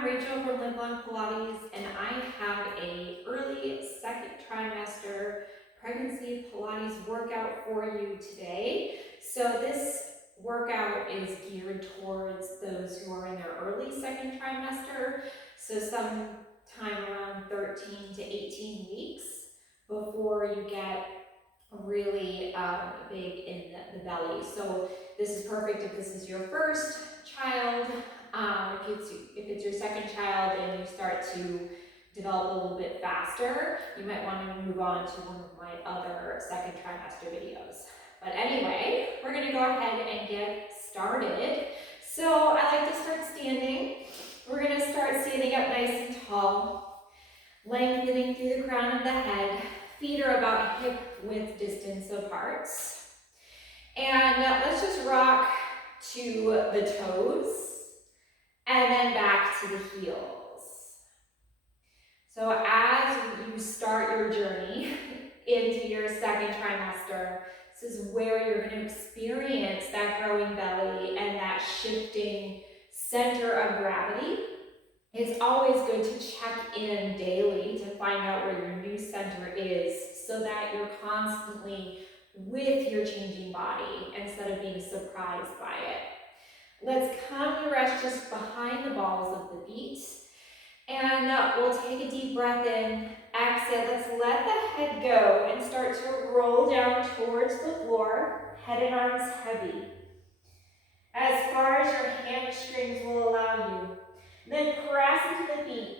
I'm Rachel from Live Long Pilates, and I have a early second trimester pregnancy Pilates workout for you today. So this workout is geared towards those who are in their early second trimester, so sometime around 13 to 18 weeks before you get really big in the belly. So this is perfect if this is your first child. If it's your second child and you start to develop a little bit faster, you might want to move on to one of my other second trimester videos. But anyway, we're going to go ahead and get started. So I like to start standing. We're going to start standing up nice and tall, lengthening through the crown of the head. Feet are about hip width distance apart. And let's just rock to the toes and then back to the heels. So as you start your journey into your second trimester, this is where you're going to experience that growing belly and that shifting center of gravity. It's always good to check in daily to find out where your new center is so that you're constantly with your changing body instead of being surprised by it. Let's come to rest just behind the balls of the feet. And we'll take a deep breath in. Exhale, let's let the head go and start to roll down towards the floor. Head and arms heavy. As far as your hamstrings will allow you. Then press into the feet.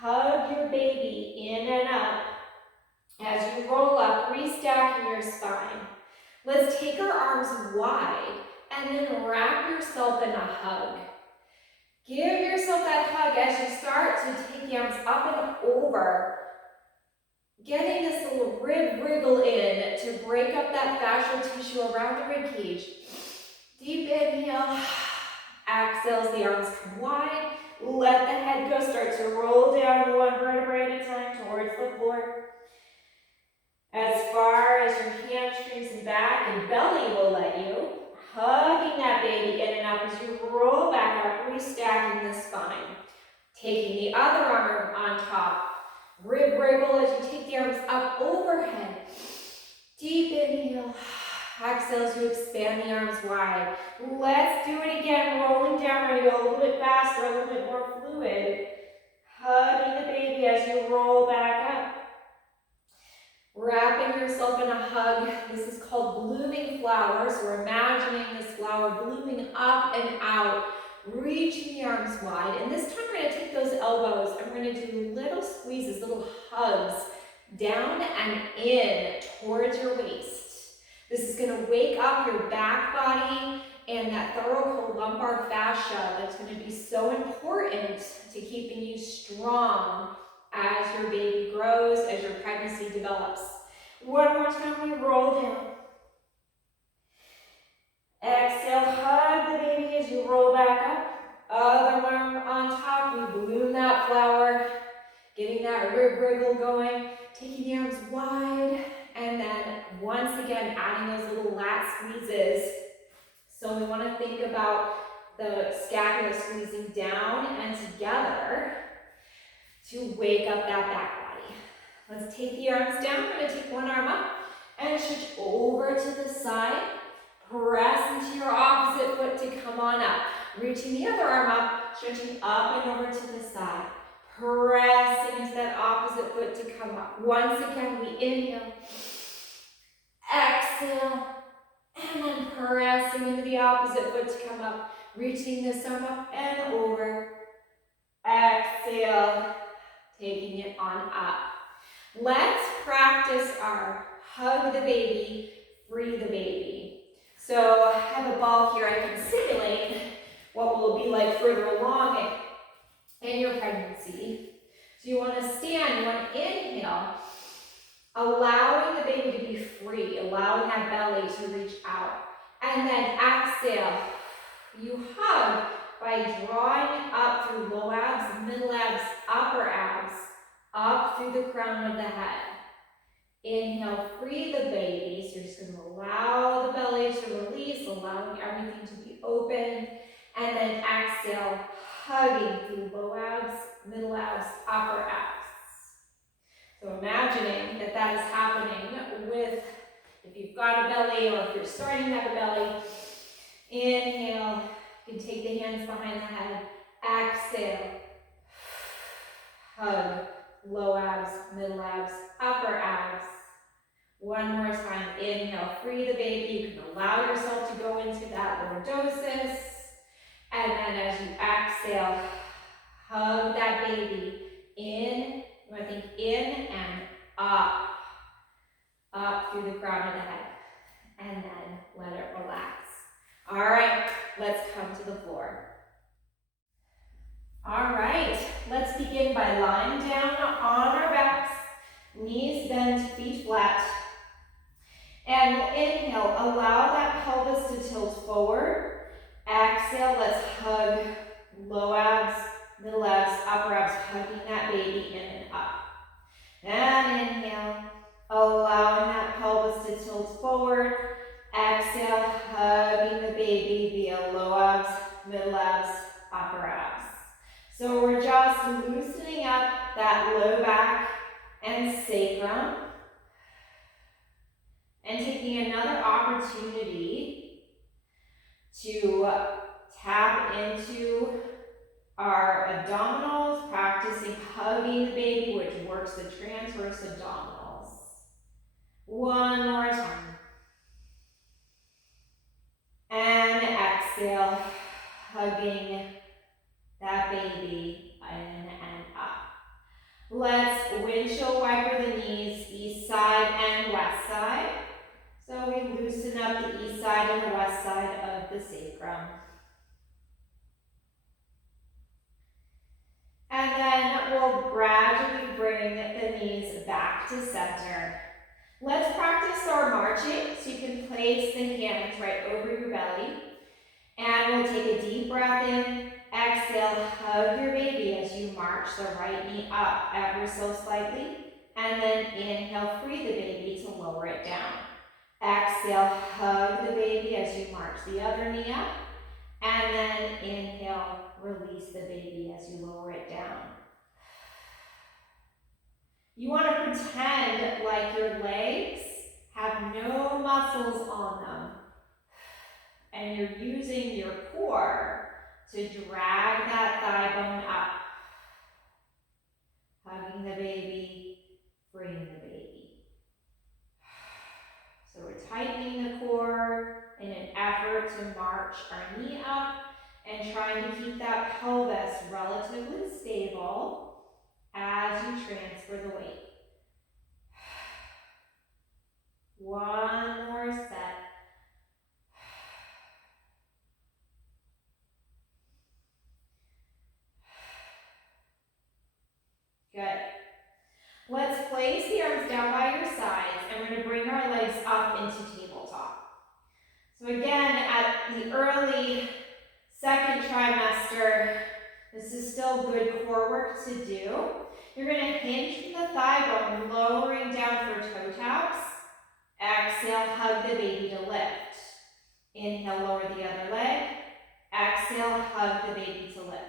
Hug your baby in and up. As you roll up, restacking your spine. Let's take our arms wide and then wrap yourself in a hug. Give yourself that hug as you start to take the arms up and over. Getting this little rib wriggle in to break up that fascial tissue around the rib cage. Deep inhale. Exhale as the arms come wide. Let the head go. Start to roll down one vertebrae at a time towards the floor. As far as your hamstrings and back and belly will let you. Hugging that baby in and up as you roll back up, restacking the spine. Taking the other arm on top. Rib wriggle as you take the arms up overhead. Deep inhale. Exhale as you expand the arms wide. Let's do it again, rolling down. We're going to go a little bit faster, a little bit more fluid. Hugging the baby as you roll back up. Wrapping yourself in a hug. This is called blooming flowers. We're imagining this flower blooming up and out, reaching the arms wide. And this time we're going to take those elbows and we're going to do little squeezes, little hugs down and in towards your waist. This is going to wake up your back body and that thoracolumbar fascia that's going to be so important to keeping you strong as your baby grows, as your pregnancy develops. One more time, we roll down. Exhale, hug the baby as you roll back up. Other arm on top, we bloom that flower, getting that rib wriggle going, taking the arms wide, and then once again, adding those little lat squeezes. So we want to think about the scapula squeezing down and together to wake up that back body. Let's take the arms down. We're going to take one arm up and switch over to the side. Press into your opposite foot to come on up. Reaching the other arm up, stretching up and over to the side. Pressing into that opposite foot to come up. Once again, we inhale. Exhale. And then pressing into the opposite foot to come up. Reaching this arm up and over. Exhale. Taking it on up. Let's practice our hug the baby, free the baby. So I have a ball here. I can simulate what will it be like further along in your pregnancy. So you want to stand, you want to inhale, allowing the baby to be free, allowing that belly to reach out. And then exhale, you hug by drawing up through low abs, middle abs, upper abs, up through the crown of the head. Inhale, free the baby. So you're just going to allow the belly to release, allowing everything to be open. And then exhale, hugging through low abs, middle abs, upper abs. So imagining that that is happening with, if you've got a belly or if you're starting to have a belly, inhale, you can take the hands behind the head, exhale, hug, low abs, middle abs, upper abs. One more time, inhale, free the baby. You can allow yourself to go into that lordosis. And then as you exhale, hug that baby in. You want to think in and up through the crown of the head. And then let it relax. All right, let's come to the floor. All right, let's begin by lying down on our backs, knees bent, feet flat. And we'll inhale, allow that pelvis to tilt forward. Exhale, let's hug low abs, middle abs, upper abs, hugging that baby in and up. And inhale, allowing that pelvis to tilt forward. Exhale, hugging the baby via low abs, middle abs, upper abs. So we're just loosening up that low back and sacrum. And taking another opportunity to tap into our abdominals, practicing hugging the baby, which works the transverse abdominals. One more time. And exhale, hugging that baby in and up. Let's windshield wiper the knees, east side and west side. So we loosen up the east side and the west side of the sacrum. And then we'll gradually bring the knees back to center. Let's practice our marching. So you can place the hands right over your belly. And we'll take a deep breath in. Exhale, hug your baby as you march the right knee up ever so slightly. And then inhale, free the baby to lower it down. Exhale, hug the baby as you march the other knee up. And then inhale, release the baby as you lower it down. You want to pretend like your legs have no muscles on them. And you're using your core to drag that thigh bone up. Hugging the baby, freeing the baby. So we're tightening the core in an effort to march our knee up and trying to keep that pelvis relatively stable as you transfer the weight. One more set. Good. Let's place the arms down by your sides and we're going to bring our legs up into tabletop. So again, at the early second trimester, this is still good core work to do. You're going to hinge from the thigh bone, lowering down for toe taps. Exhale, hug the baby to lift. Inhale, lower the other leg. Exhale, hug the baby to lift.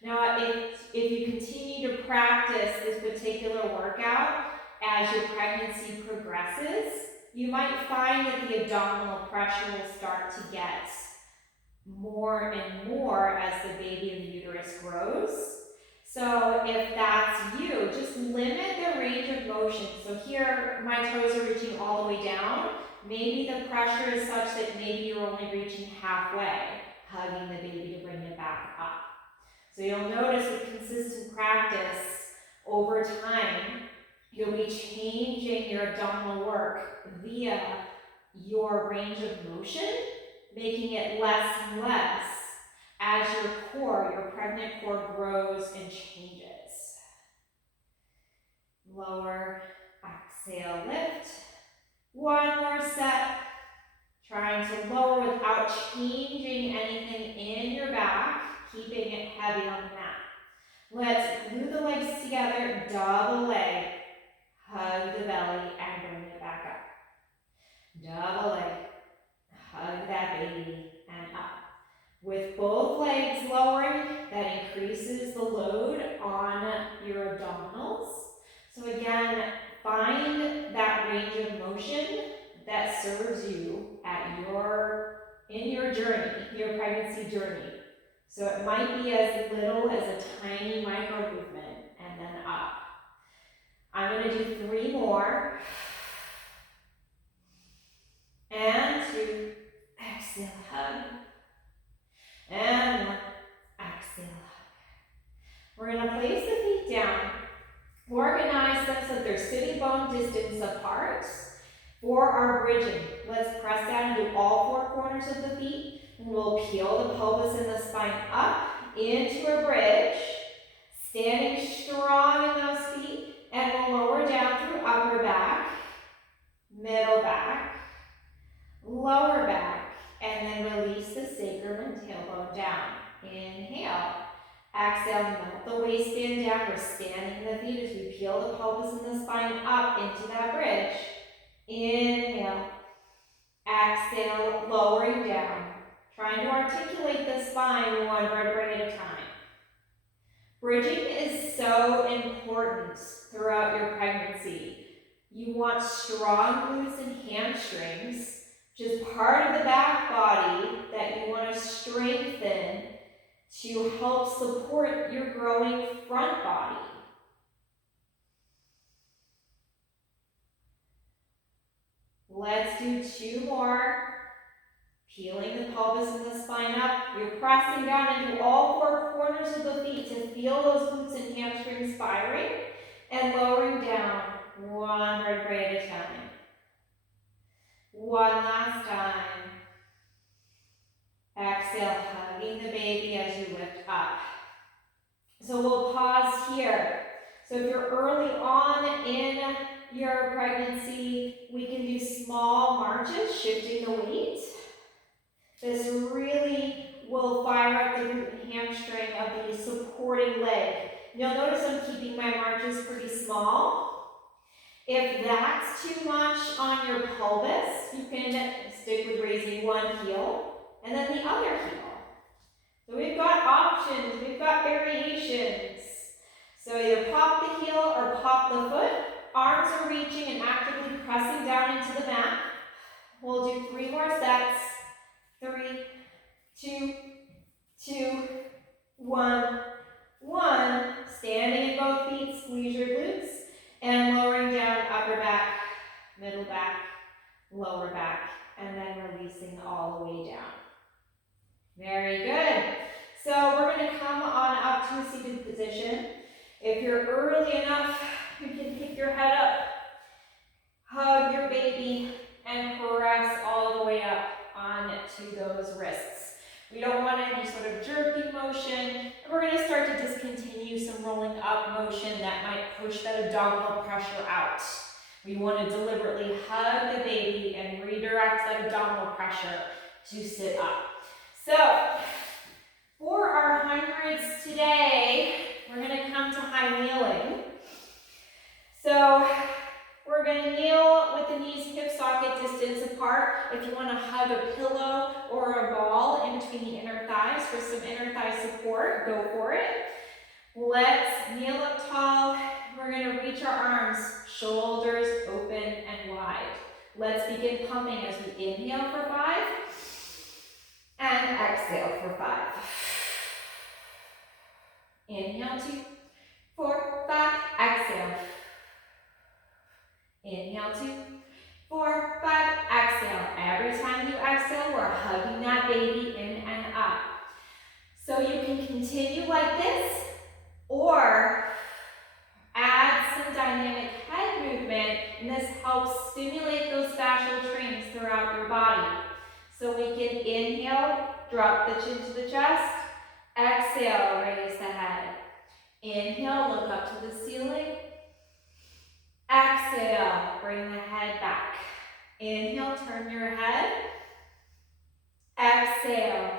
Now, if you continue to practice this particular workout as your pregnancy progresses, you might find that the abdominal pressure will start to get more and more as the baby in the uterus grows. So if that's you, just limit the range of motion. So here, my toes are reaching all the way down. Maybe the pressure is such that maybe you're only reaching halfway, hugging the baby to bring it back up. So you'll notice with consistent practice over time, you'll be changing your abdominal work via your range of motion, making it less and less as your core, your pregnant core grows and changes. Lower, exhale, lift. One more set. Trying to lower without changing anything in your back, keeping it heavy on the mat. Let's glue the legs together, double leg. Hug the belly and bring it back up. Double leg. Hug that baby and up. With both legs lowering, that the load on your abdominals. So again, find that range of motion that serves you in your journey, your pregnancy journey. So it might be as little as a tiny micro movement and then up. I'm going to do 3 more. And 2. Exhale, hug. And 1. Exhale, hug. We're going to place the feet down. Organize them so they're sitting bone distance apart. For our bridging, let's press down to all 4 corners of the feet. We'll peel the pelvis and the spine up into a bridge. Standing strong in those feet. And we'll lower down through upper back, middle back, lower back, and then release the sacrum and tailbone down. Inhale. Exhale, melt the waistband down. We're standing the feet as we peel the pelvis and the spine up into that bridge. Inhale. Exhale, lowering down. Trying to articulate the spine 1 vertebrae at a time. Bridging is so important throughout your pregnancy. You want strong glutes and hamstrings, which is part of the back body that you want to strengthen to help support your growing front body. Let's do 2 more. Peeling the pelvis and the spine up. You're pressing down into all 4 corners of the feet to feel those glutes and hamstrings firing and lowering down 1 vertebrae at a time. 1 last time. Exhale, hugging the baby as you lift up. So we'll pause here. So if you're early on in your pregnancy, we can do small marches, shifting the weight. This really will fire up the glute and hamstring of the supporting leg. You'll notice I'm keeping my marches pretty small. If that's too much on your pelvis, you can stick with raising 1 heel and then the other heel. So we've got options, we've got variations. So either pop the heel or pop the foot. Arms are reaching and actively pressing down into the mat. We'll do 3 more sets. 3, 2, 2, 1, 1. Standing in both feet, squeeze your glutes, and lowering down upper back, middle back, lower back, and then releasing all the way down. Very good. So we're going to come on up to a seated position. If you're early enough, you can pick your head up, hug your baby, and press all the way up onto those wrists. We don't want any sort of jerky motion. And we're going to start to discontinue some rolling up motion that might push that abdominal pressure out. We want to deliberately hug the baby and redirect that abdominal pressure to sit up. So for our hundreds today, we're going to come to high kneeling. So we're going to kneel with the knees hip socket distance apart. If you want to hug a pillow or a ball in between the inner thighs for some inner thigh support, go for it. Let's kneel up tall. We're going to reach our arms, shoulders open and wide. Let's begin pumping as we inhale for 5 and exhale for 5. Inhale 2, 4, 5, exhale. Inhale 2, 4, 5, exhale. Every time you exhale, we're hugging that baby in and up. So you can continue like this or add some dynamic head movement, and this helps stimulate those fascial trains throughout your body. So we can inhale, drop the chin to the chest, exhale, raise the head. Inhale, look up to the ceiling. Exhale, bring the head back. Inhale, turn your head. Exhale,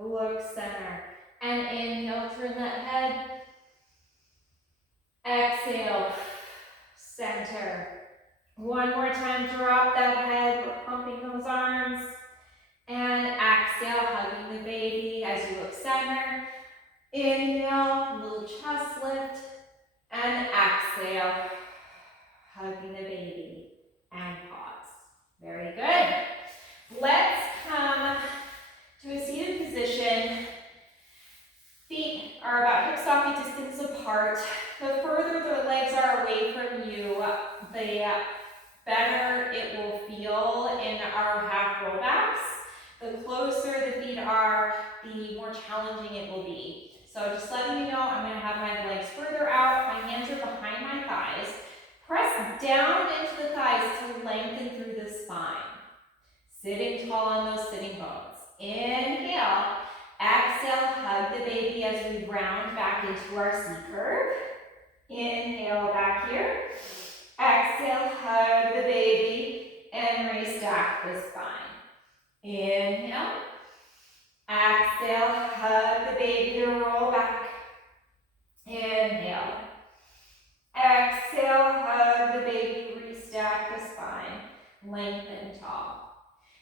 look center. And inhale, turn that head. Exhale, center. One more time, drop that head. We're pumping those arms. And exhale, hugging the baby as you look center. Inhale, exhale, hugging the baby, and pause. Very good. Let's come to a seated position. Feet are about hip socket distance apart. The further the legs are away from you, the better it will feel in our half rollbacks. The closer the feet are, the more challenging it will be. So just letting you know, I'm going to have my legs further out. My hands are behind my thighs. Press down into the thighs to lengthen through the spine. Sitting tall on those sitting bones. Inhale. Exhale, hug the baby as we round back into our C curve. Inhale, back here. Exhale, hug the baby and restack the spine. Inhale. Exhale, hug the baby to roll back. Inhale. Exhale, hug the baby, restack the spine. Lengthen tall.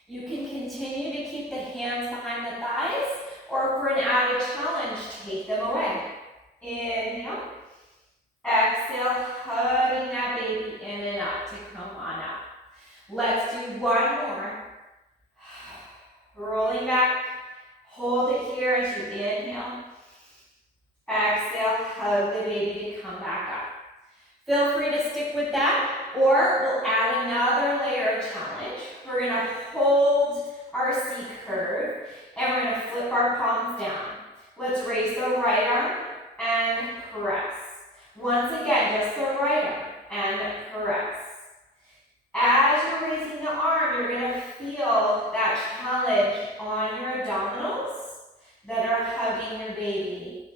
You can continue to keep the hands behind the thighs, or for an added challenge, take them away. Inhale. Exhale, hugging that baby in and up to come on up. Let's do one more. Rolling back. Hold it here as you inhale. Exhale, hug the baby to come back up. Feel free to stick with that, or we'll add another layer of challenge. We're going to hold our C curve, and we're going to flip our palms down. Let's raise the right arm and press. Once again, just the right arm and press. As you're raising the arm, you're going to feel that challenge on your abdominals that are hugging your baby.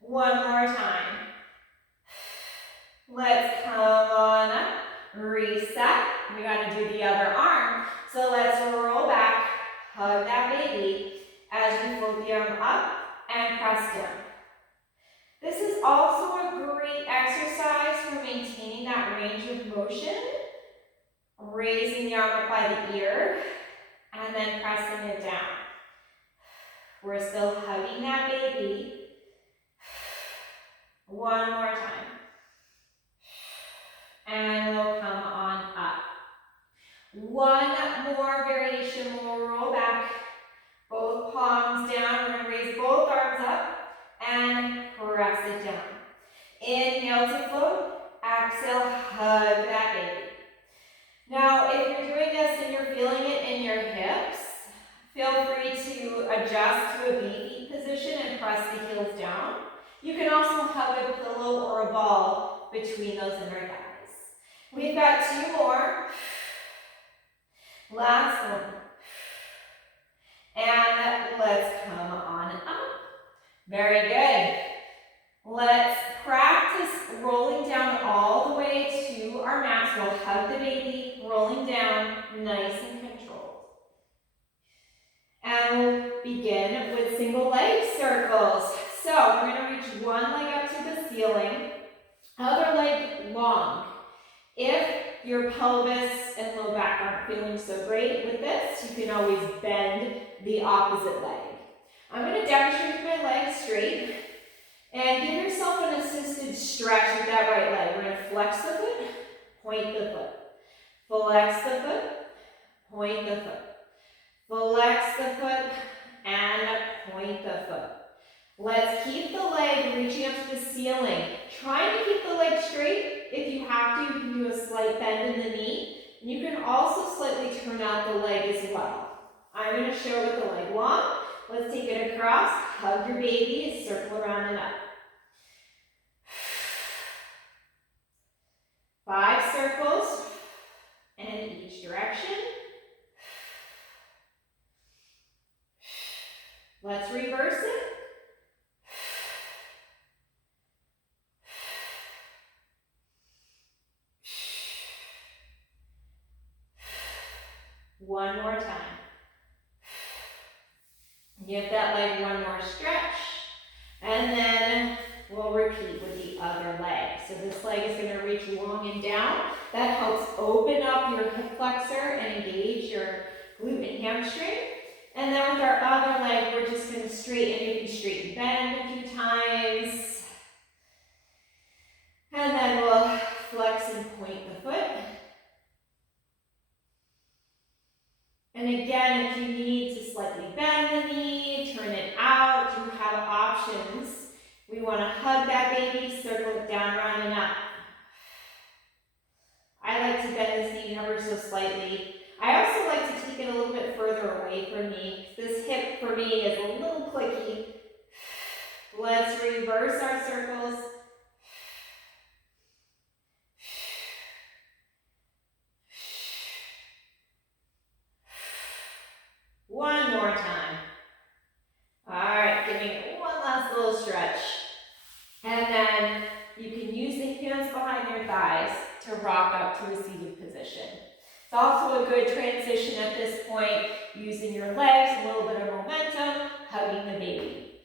One more time. Let's come on up. Reset. We got to do the other arm. So let's roll back, hug that baby as we float the arm up and press down. This is also a great exercise for maintaining that range of motion. Raising the arm up by the ear and then pressing it down. We're still hugging that baby. One more time. And we'll come on up. One more variation. We'll roll back. Both palms down. We're going to raise both arms up and press it down. Inhale to float. Exhale, hug that baby. Now, if you're doing this and you're feeling it in your hips, feel free to adjust to a V position and press the heels down. You can also hug a pillow or a ball between those inner thighs. We've got two more. Last one. And let's come on up. Very good. Let's practice rolling down all the way to our mats. We'll hug the baby, rolling down, nice and controlled. And we'll begin with single leg circles. So we're going to reach one leg up to the ceiling, other leg long. If your pelvis and low back aren't feeling so great with this, you can always bend the opposite leg. I'm going to demonstrate my legs straight and give yourself an assisted stretch with that right leg. We're going to flex the foot, point the foot. Flex the foot, point the foot. Flex the foot and point the foot. Let's keep the leg reaching up to the ceiling. Trying to keep the leg straight. If you have to, you can do a slight bend in the knee. And you can also slightly turn out the leg as well. I'm going to show with the leg long. Let's take it across. Hug your baby. Circle around and up. 5 circles in each direction. Let's reverse it. One more time. Give that leg one more stretch, and then we'll repeat with the other leg. So this leg is going to reach long and down. That helps open up your hip flexor and engage your glute and hamstring. And then with our other leg, we're just going to straighten. You can straighten bend a few times. is a little clicky. Let's reverse our circles. One more time. All right, give me one last little stretch. And then you can use the hands behind your thighs to rock up to a seated position. It's also a good transition at this point, using your legs, a little bit of momentum, hugging the baby.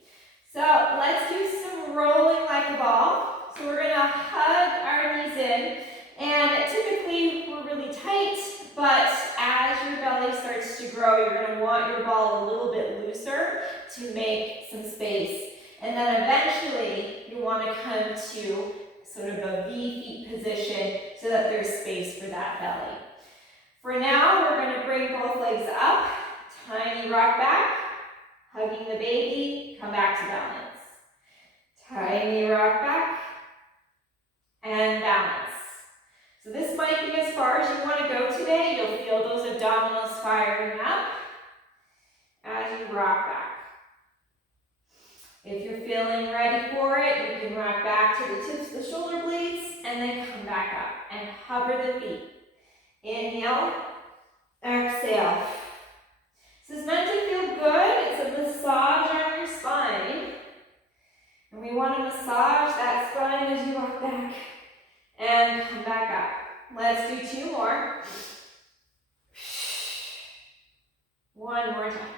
So let's do some rolling like a ball. So we're gonna hug our knees in, and typically we're really tight, but as your belly starts to grow, you're gonna want your ball a little bit looser to make some space. And then eventually you wanna come to sort of a V feet position so that there's space for that belly. For now, we're gonna bring both legs up, tiny rock back, hugging the baby, come back to balance. Tiny rock back, and balance. So this might be as far as you want to go today. You'll feel those abdominals firing up as you rock back. If you're feeling ready for it, you can rock back to the tips of the shoulder blades and then come back up and hover the feet. Inhale, exhale. This is meant to feel good. It's a massage on your spine. And we want to massage that spine as you walk back and come back up. Let's do two more. One more time.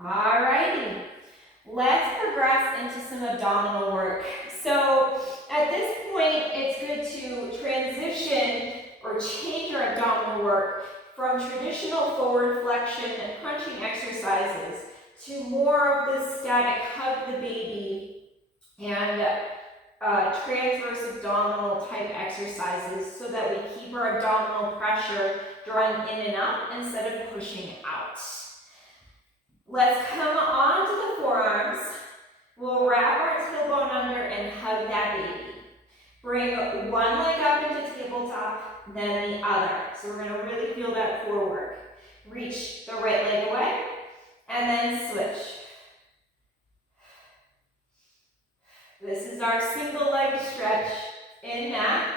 Alrighty. Let's progress into some abdominal work. So at this point, it's good to transition or change our abdominal work from traditional forward flexion and crunching exercises to more of the static hug the baby and transverse abdominal type exercises so that we keep our abdominal pressure drawing in and up instead of pushing out. Let's come onto the forearms. We'll wrap our tailbone under and hug that baby. Bring one leg up into tabletop, then the other. So we're gonna really feel that core work. Reach the right leg away, and then switch. This is our single leg stretch in mat.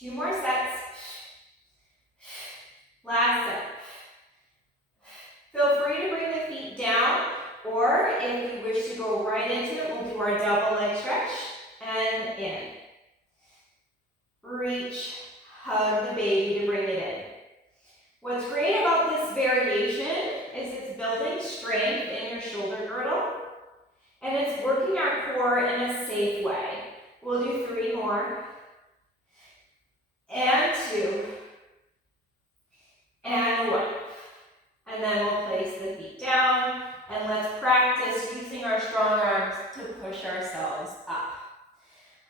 Two more sets. Last set. Feel free to bring the feet down, or if you wish to go right into it, we'll do our double leg stretch and in. Reach, hug the baby to bring it in. What's great about this variation is it's building strength in your shoulder girdle, and it's working our core in a safe way. We'll do three more. And two. And one. And then we'll place the feet down, and let's practice using our strong arms to push ourselves up.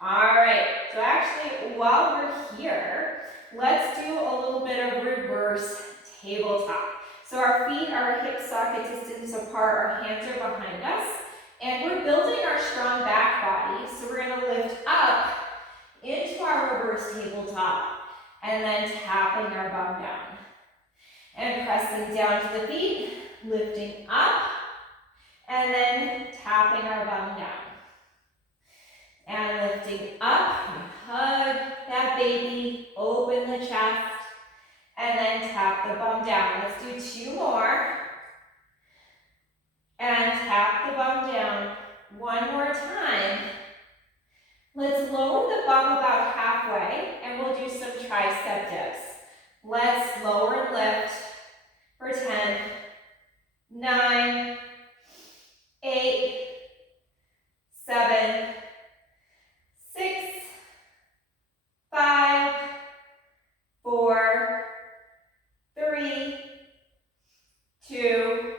All right, so actually while we're here, let's do a little bit of reverse tabletop. So our feet are hip socket distance apart, our hands are behind us, and we're building our strong back body. So we're gonna lift up into our reverse tabletop, and then tapping our bum down. And pressing down to the feet, lifting up, and then tapping our bum down. And lifting up, hug that baby, open the chest, and then tap the bum down. Let's do two more. And tap the bum down one more time. Let's lower the bum about halfway, and we'll do some tricep dips. Let's lower and lift for 10, 9, 8, 7, 6, 5, 4, 3, 2,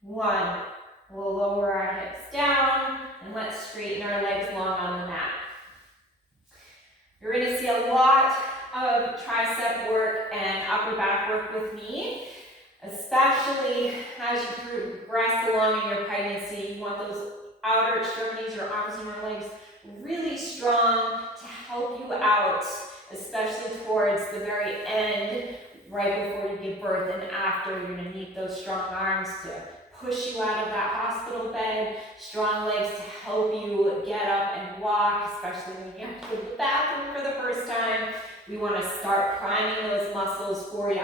1. We'll lower our hips down and let's straighten our legs long on the mat. You're going to see a lot of tricep work and upper back work with me, especially as you progress along in your pregnancy. You want those outer extremities, your arms and your legs really strong to help you out especially towards the very end, right before you give birth and after. You're going to need those strong arms to push you out of that hospital bed, strong legs to help you get up and walk, especially when you have to go to the bathroom for the first time. We want to start priming those muscles for you.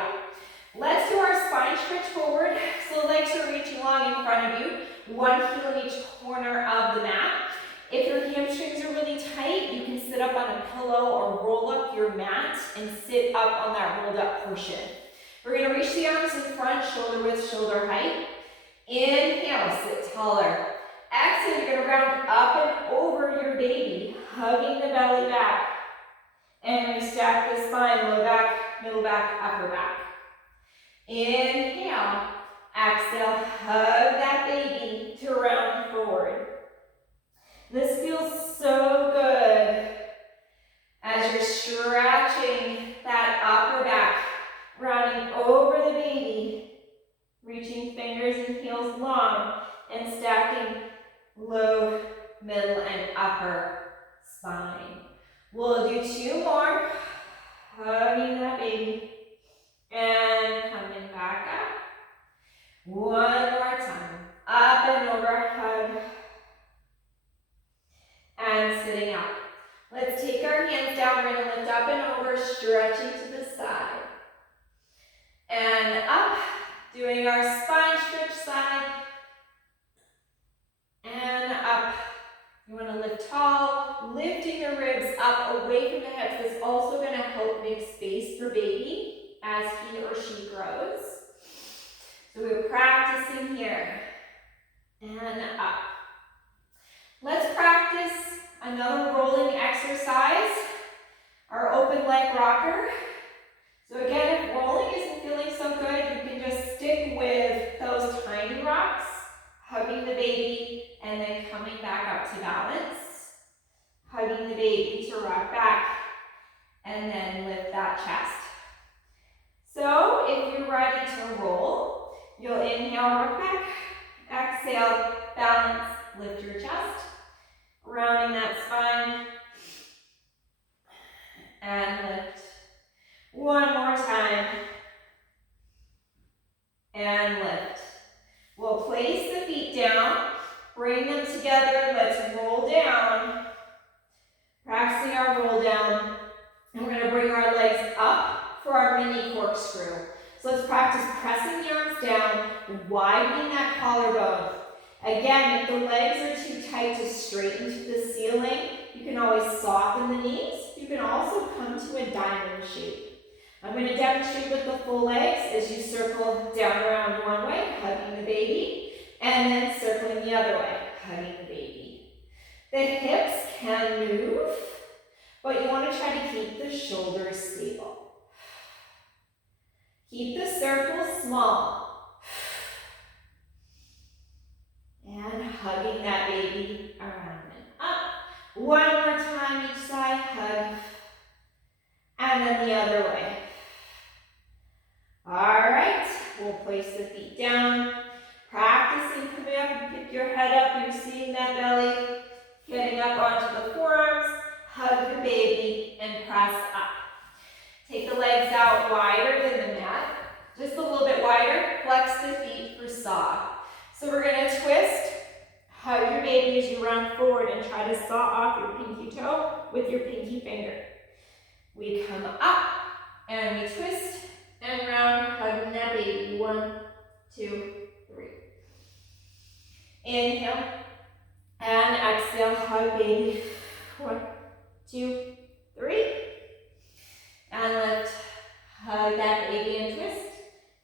Let's do our spine stretch forward. So the legs are reaching long in front of you, one heel in each corner of the mat. If your hamstrings are really tight, you can sit up on a pillow or roll up your mat and sit up on that rolled up portion. We're going to reach the arms in front, shoulder width, shoulder height. Inhale, sit taller. Exhale, you're going to round up and over your baby, hugging the belly back. And we stack the spine, low back, middle back, upper back. Inhale, exhale, hug that baby to round forward. This feels so good as you're stretching that upper back, rounding over the baby, reaching fingers and heels long, and stacking low, middle, and upper spine. We'll do 2 more, hugging that baby, and coming back up. 1 more time, up and over, hug, and sitting up. Let's take our hands down, we're going to lift up and over, stretching to the side, and up, doing our spine stretch side, and up. You want to lift tall, lifting the ribs up away from the hips. This is also going to help make space for baby as he or she grows. So we're practicing here, and up. Let's practice another rolling exercise, our open leg rocker. So again, if rolling isn't feeling so good, you can just stick with those tiny rocks, hugging the baby, and then coming back up to balance. Hugging the baby to rock back, and then lift that chest. So if you're ready to roll, you'll inhale, rock back, exhale, balance, lift your chest, rounding that spine, and lift. 1 more time, and lift. We'll place the feet down, bring them together, let's roll down, practicing our roll down, and we're going to bring our legs up for our mini corkscrew. So let's practice pressing the arms down, widening that collarbone. Again, if the legs are too tight to straighten to the ceiling, you can always soften the knees. You can also come to a diamond shape. I'm going to demonstrate with the full legs as you circle down around one way, hugging the baby, and then circling the other way, hugging the baby. The hips can move, but you want to try to keep the shoulders stable. Keep the circle small. And hugging that baby around and up. 1 more time each side, hug. And then the other way. All right, we'll place the feet down. Practicing coming up, and pick your head up, you're seeing that belly. Getting up onto the forearms, hug your baby, and press up. Take the legs out wider than the mat, just a little bit wider. Flex the feet for saw. So we're going to twist, hug your baby as you round forward and try to saw off your pinky toe with your pinky finger. We come up and we twist and round, hugging that baby. 1, 2, 3. Inhale and exhale, hug baby. 1, 2, 3. And lift, hug that baby and twist.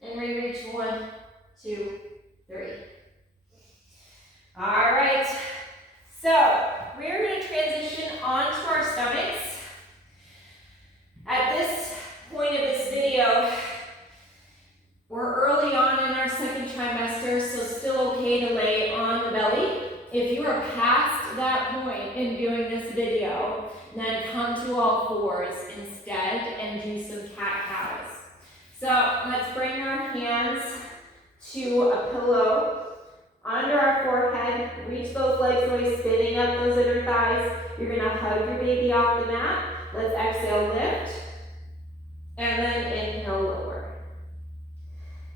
And re-reach. 1, 2, 3. All right, so we're going to transition onto our stomachs. At this point of this video, we're early on in our second trimester, so still okay to lay on the belly. If you are past that point in viewing this video, then come to all fours instead and do some cat-cows. So let's bring our hands to a pillow under our forehead, reach those legs away, spinning up those inner thighs. You're going to hug your baby off the mat, Let's exhale, lift. And then inhale, lower.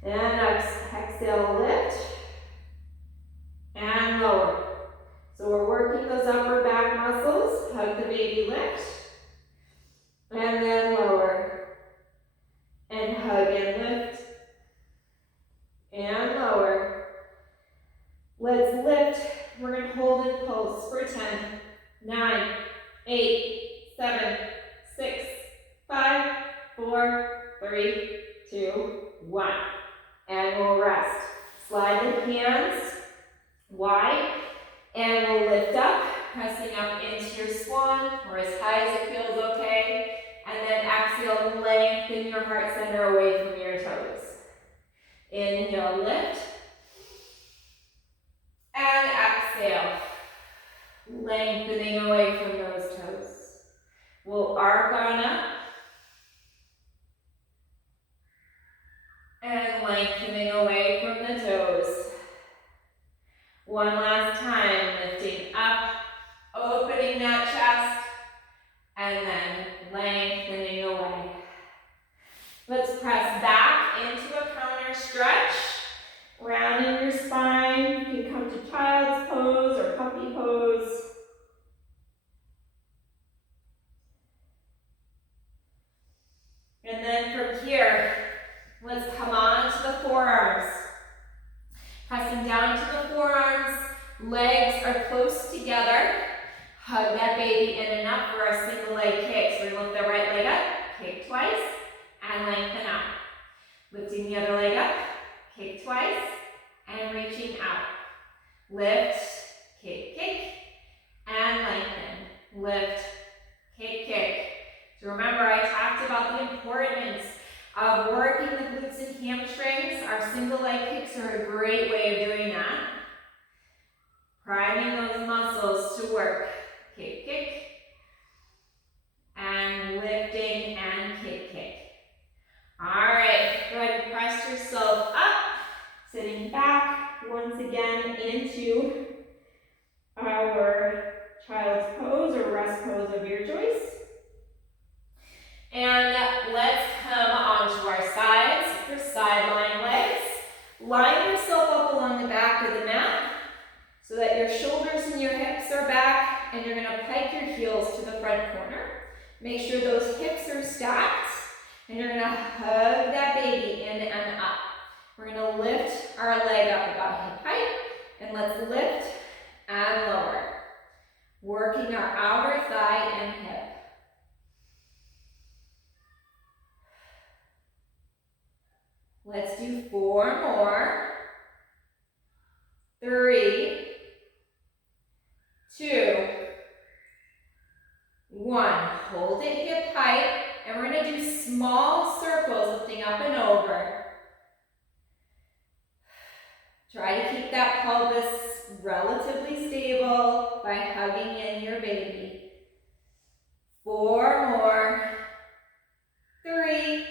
And exhale, lift. And lower. So we're working those upper back muscles. Hug the baby, lift. And then lower. And hug and lift. And lower. Let's lift. We're going to hold in pose for 10, 9, 8, 7, 6, 5, 4, 3, 2, 1. And we'll rest. Slide the hands wide. And we'll lift up, pressing up into your swan, or as high as it feels okay. And then exhale, lengthen your heart center away from your toes. Inhale, lift. And exhale, lengthening away from those toes. We'll arc on up. And lengthening away from the toes. One last time, lifting up, opening that chest, and then lengthening away. Let's press back into a counter stretch, rounding your spine. You can come to child's pose or puppy pose. And then from here, let's come on to the forearms. Pressing down to the forearms, legs are close together. Hug that baby in and up for our single leg kick. So we lift the right leg up, kick twice, and lengthen out. Lifting the other leg up, kick twice, and reaching out. Lift, kick, kick, and lengthen. Lift, kick, kick. So remember, I talked about the importance of working the glutes and hamstrings. Our single leg kicks are a great way of doing that. Priming those muscles to work. Kick, kick. And lifting and kick, kick. Alright, go ahead and press yourself up. Sitting back once again into our child's pose or rest pose of your choice. And let's come onto our sides for side lying legs. Line yourself up along the back of the mat so that your shoulders and your hips are back, and you're going to pike your heels to the front corner. Make sure those hips are stacked, and you're going to hug that baby in and up. We're going to lift our leg up about hip height, and let's lift and lower. Working our outer thigh and hip. Let's do 4 more. 3, 2, 1. Hold it hip height, and we're going to do small circles, lifting up and over. Try to keep that pelvis relatively stable by hugging in your baby. 4 more. 3,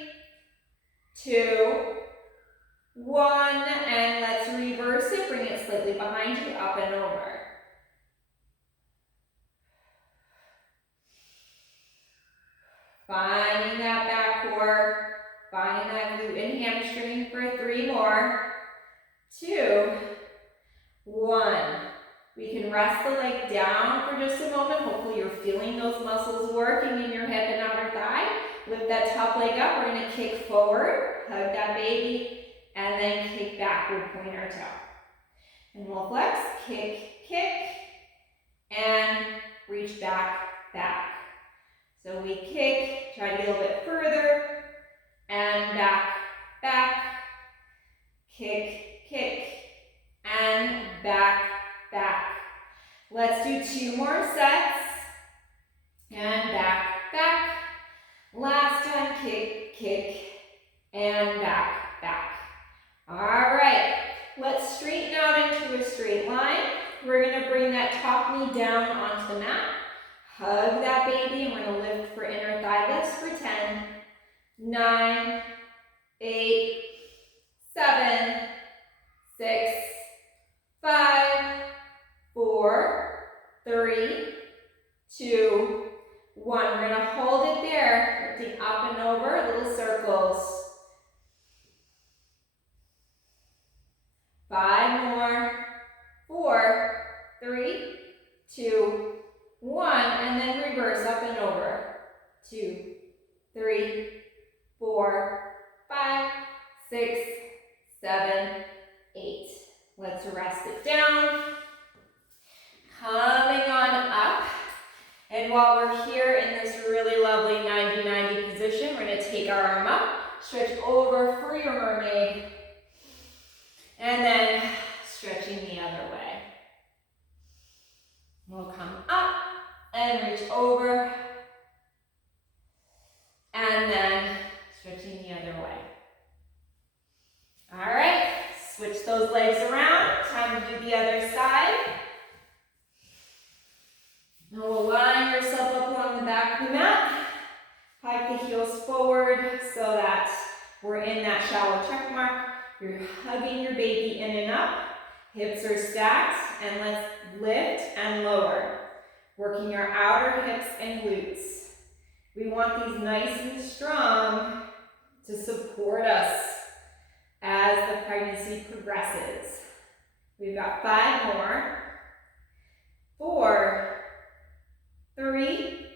2, 1, and let's reverse it. Bring it slightly behind you, up and over. Finding that back core, finding that glute and hamstring for 3 more. 2, 1. We can rest the leg down for just a moment. Hopefully you're feeling those muscles working in your hip and outer thigh. Lift that top leg up. We're going to kick forward, hug that baby, and then kick back with pointer toe. And we'll flex, kick, kick, and reach back, back. So we kick, try to get a little bit further, and back, back, kick, kick, and back, back. Let's do 2 more sets, and back, back. Last time, kick, kick, and back, back. All right, let's straighten out into a straight line. We're going to bring that top knee down onto the mat. Hug that baby, and we're going to lift for inner thigh lifts for 10, 9, 8, 7, 6, 5, 4, 3, 2, 1. We're going to hold 6, 7, 8. Let's rest it down. Coming on up. And while we're here in this really lovely 90-90 position, we're going to take our arm up, stretch over for your mermaid, and then stretching the other way. We'll come up and reach over, and then stretching the other way. All right, switch those legs around. Time to do the other side. Now we'll line yourself up along the back of the mat. Pike the heels forward so that we're in that shallow check mark. You're hugging your baby in and up. Hips are stacked, and let's lift and lower. Working our outer hips and glutes. We want these nice and strong to support us as the pregnancy progresses. We've got 5 more. 4, 3,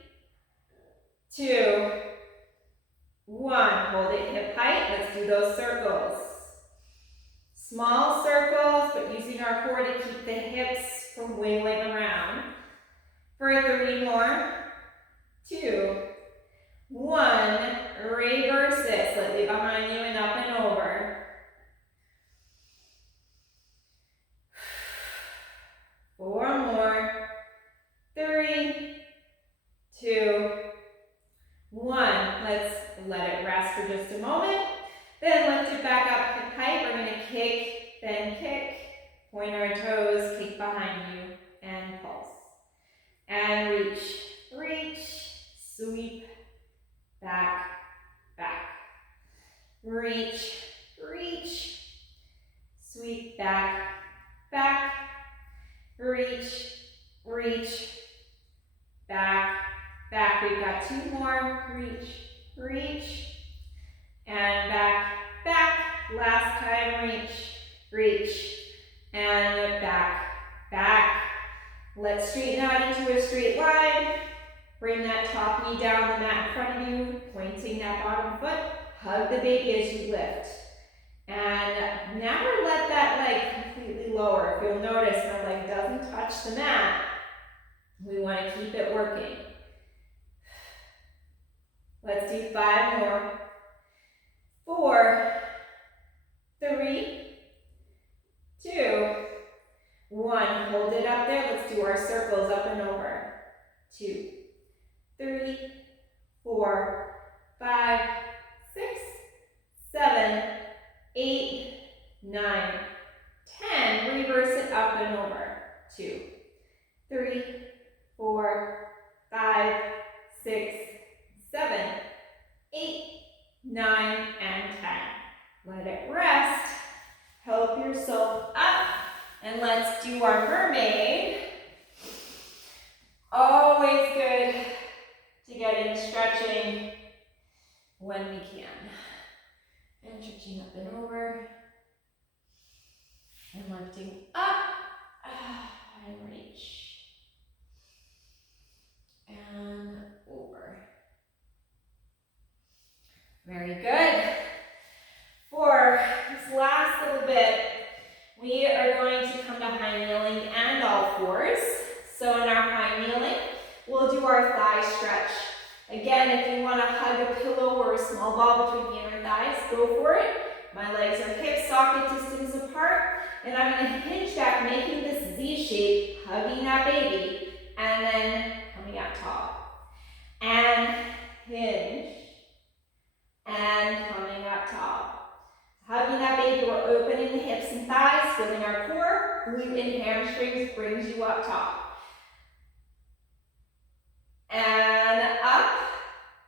2, 1. Hold it hip height. Let's do those circles. Small circles, but using our core to keep the hips from wiggling around. For 3 more. 2, 1. Reverse it. Slightly behind you and up and over. 4 more. 3, 2, 1. Let's let it rest for just a moment. Then lift it back up hip height. We're going to kick, then kick. Point our toes, kick behind you, and pulse. And reach, reach, sweep, back, back. Reach, reach, sweep, back, back. Reach, reach, back, back. We've got 2 more. Reach, reach, and back, back. Last time, reach, reach, and back, back. Let's straighten out into a straight line. Bring that top knee down the mat in front of you, pointing that bottom foot. Hug the baby as you lift. And never let that leg completely lower. If you'll notice, my leg doesn't touch the mat. We want to keep it working. Let's do 5 more. 4, 3, 2, 1. Hold it up there. Let's do our circles up and over. 2, 3, 4, 5, 6, 7, 8, 9, 10. Reverse it up and over. 2, 3, 4, 5, 6, 7, 8, 9, and 10. Let it rest. Help yourself up. And let's do our mermaid. Always good to get in stretching when we can. And stretching up and over. And lifting up. And reach. And over. Very good. For this last little bit, we are going to come to high kneeling and all fours. So in our high kneeling, we'll do our thigh stretch. Again, if you want to hug a pillow or a small ball between the inner thighs, go for it. My legs are hip socket distance apart, and I'm going to hinge back, making this Z shape, hugging that baby, and then coming up tall. And hinge. And coming up tall. Hugging that baby, we're opening the hips and thighs, feeling our core, glute and hamstrings brings you up top. And up.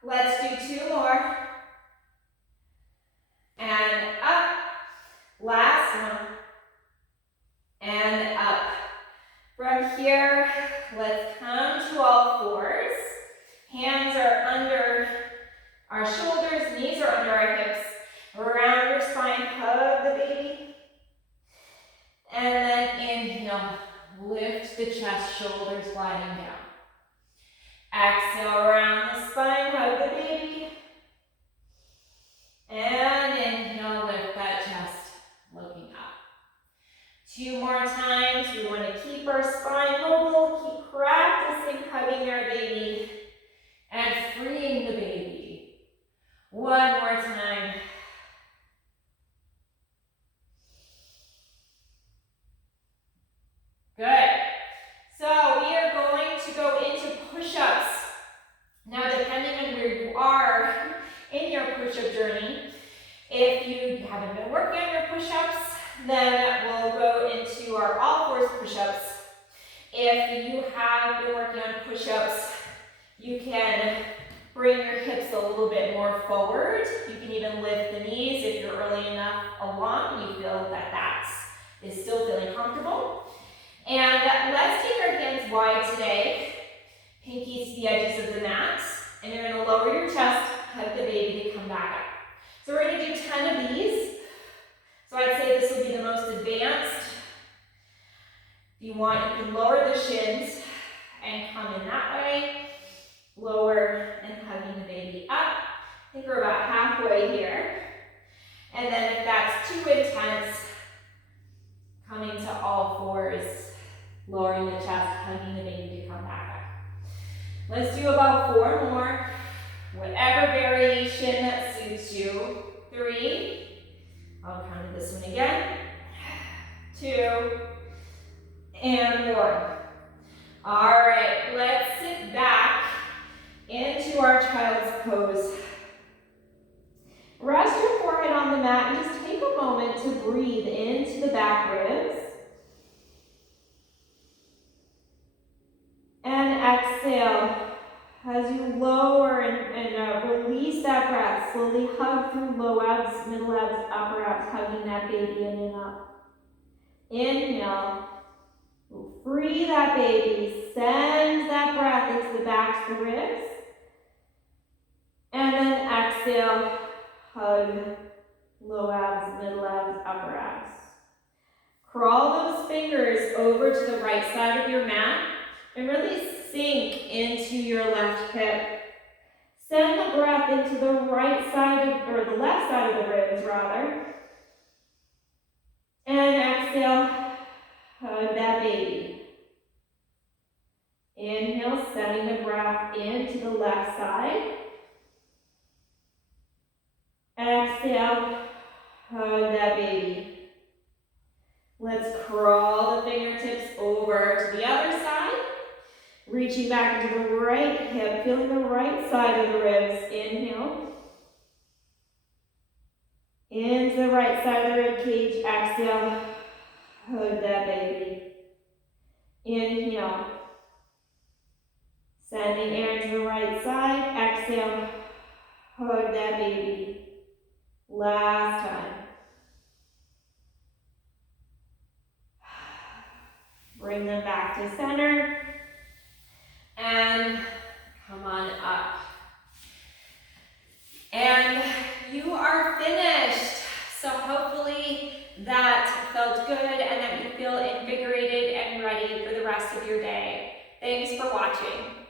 Let's do 2 more. And up. Last one. And up. From here, let's come to all fours. Hands are under our shoulders, knees are under our hips. Around your spine, hug the baby. And then inhale, lift the chest, shoulders gliding down. Exhale around the spine, hug the baby. And inhale, lift that you haven't been working on your push-ups, then we'll go into our all fours push-ups. If you have been working on push-ups, you can bring your hips a little bit more forward. You can even lift the knees if you're early enough along. You feel that is still feeling comfortable. And let's take our hands wide today. Pinkies to the edges of the mat. And you're going to lower your chest, hug the baby to come back up. So we're going to do 10 of these. So I'd say this will be the most advanced. If you want, you can lower the shins and come in that way. Lower and hugging the baby up. I think we're about halfway here. And then if that's too intense, coming to all fours, lowering the chest, hugging the baby to come back up. Let's do about 4 more. Whatever variation that suits you. 3. I'll count this one again. 2. And 1. All right, let's sit back into our child's pose. Rest your forehead on the mat and just take a moment to breathe into the back ribs. And exhale as you lower and release that breath. Slowly hug through low abs, middle abs, upper abs, hugging that baby in and up. Inhale. Free that baby. Send that breath into the backs of the ribs. And then exhale, hug, low abs, middle abs, upper abs. Crawl those fingers over to the right side of your mat and really sink into your left hip. Send the breath into the right side of, or the left side of the ribs rather. And exhale, hug that baby. Inhale, sending the breath into the left side. Exhale, hug that baby. Let's crawl the fingertips over to the other side. Reaching back into the right hip, feeling the right side of the ribs. Inhale. Into the right side of the rib cage. Exhale, hug that baby. Inhale. Sending air to the right side. Exhale, hug that baby. Last time. Bring them back to center. And come on up. And you are finished. So hopefully that felt good and that you feel invigorated and ready for the rest of your day. Thanks for watching.